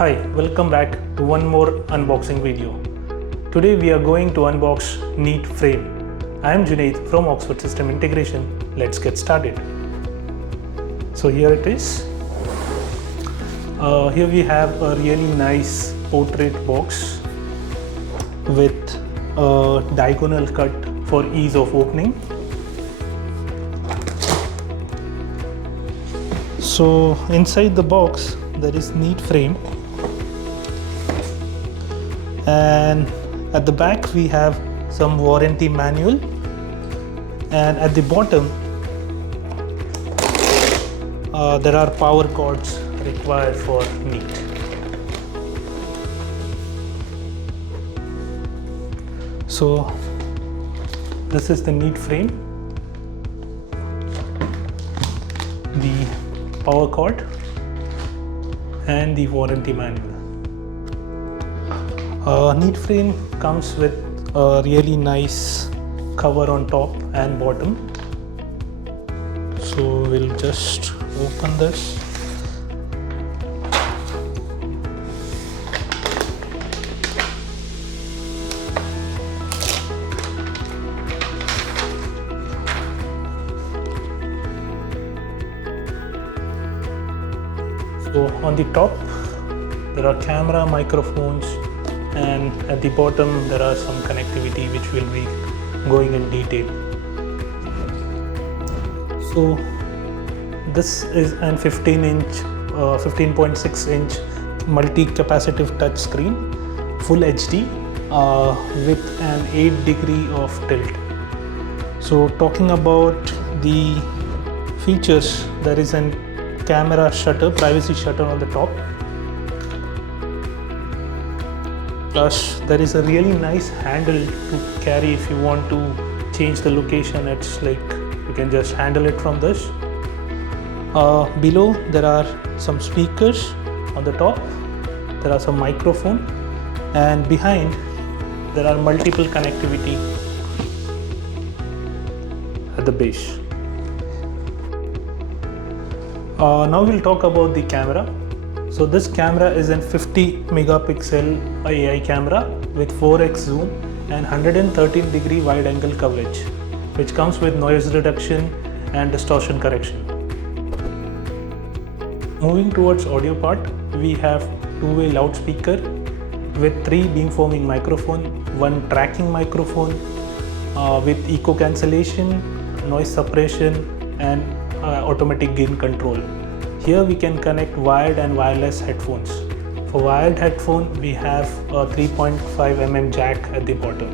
Hi, welcome back to one more unboxing video. Today we are going to unbox Neat Frame. I am Junaid from Oxford System Integration. Let's get started. So here it is. Here we have a really nice portrait box with a diagonal cut for ease of opening. So inside the box there is Neat Frame, and at the back we have some warranty manual, and at the bottom there are power cords required for Neat. So this is the Neat Frame, the power cord and the warranty manual. Neat Frame comes with a really nice cover on top and bottom. So we'll just open this. So on the top there are camera, microphones, and at the bottom there are some connectivity which will be going in detail. So this is an 15.6 inch multi-capacitive touch screen, full HD, with an 8-degree of tilt. So talking about the features, there is an camera shutter, privacy shutter on the top. Plus there is a really nice handle to carry if you want to change the location. It's like you can just handle it from this. Below there are some speakers on the top, there are some microphone, and behind there are multiple connectivity at the base. Now we'll talk about the camera. So this camera is a 50 megapixel AI camera with 4x zoom and 113-degree wide angle coverage, which comes with noise reduction and distortion correction. Moving towards audio part, we have two-way loudspeaker with 3 beamforming microphone, 1 tracking microphone with echo cancellation, noise suppression, and automatic gain control. Here we can connect wired and wireless headphones. For wired headphone, we have a 3.5 mm jack at the bottom.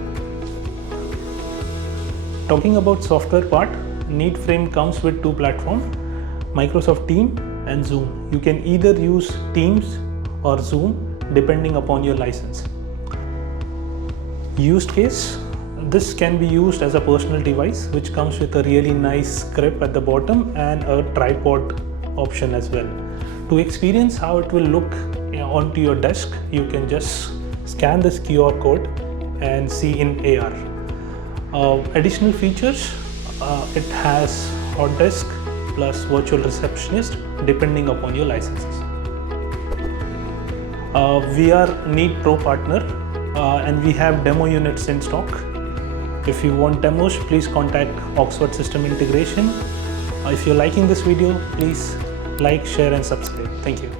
Talking about software part, Neat Frame comes with 2 platforms, Microsoft Teams and Zoom. You can either use Teams or Zoom depending upon your license. Use case, this can be used as a personal device, which comes with a really nice grip at the bottom and a tripod option as well. To experience how it will look onto your desk, you can just scan this QR code and see in AR. Additional features, it has hot desk plus virtual receptionist depending upon your licenses. We are Neat Pro partner and we have demo units in stock. If you want demos, please contact Oxford System Integration. If you're liking this video, please like, share and subscribe. Thank you.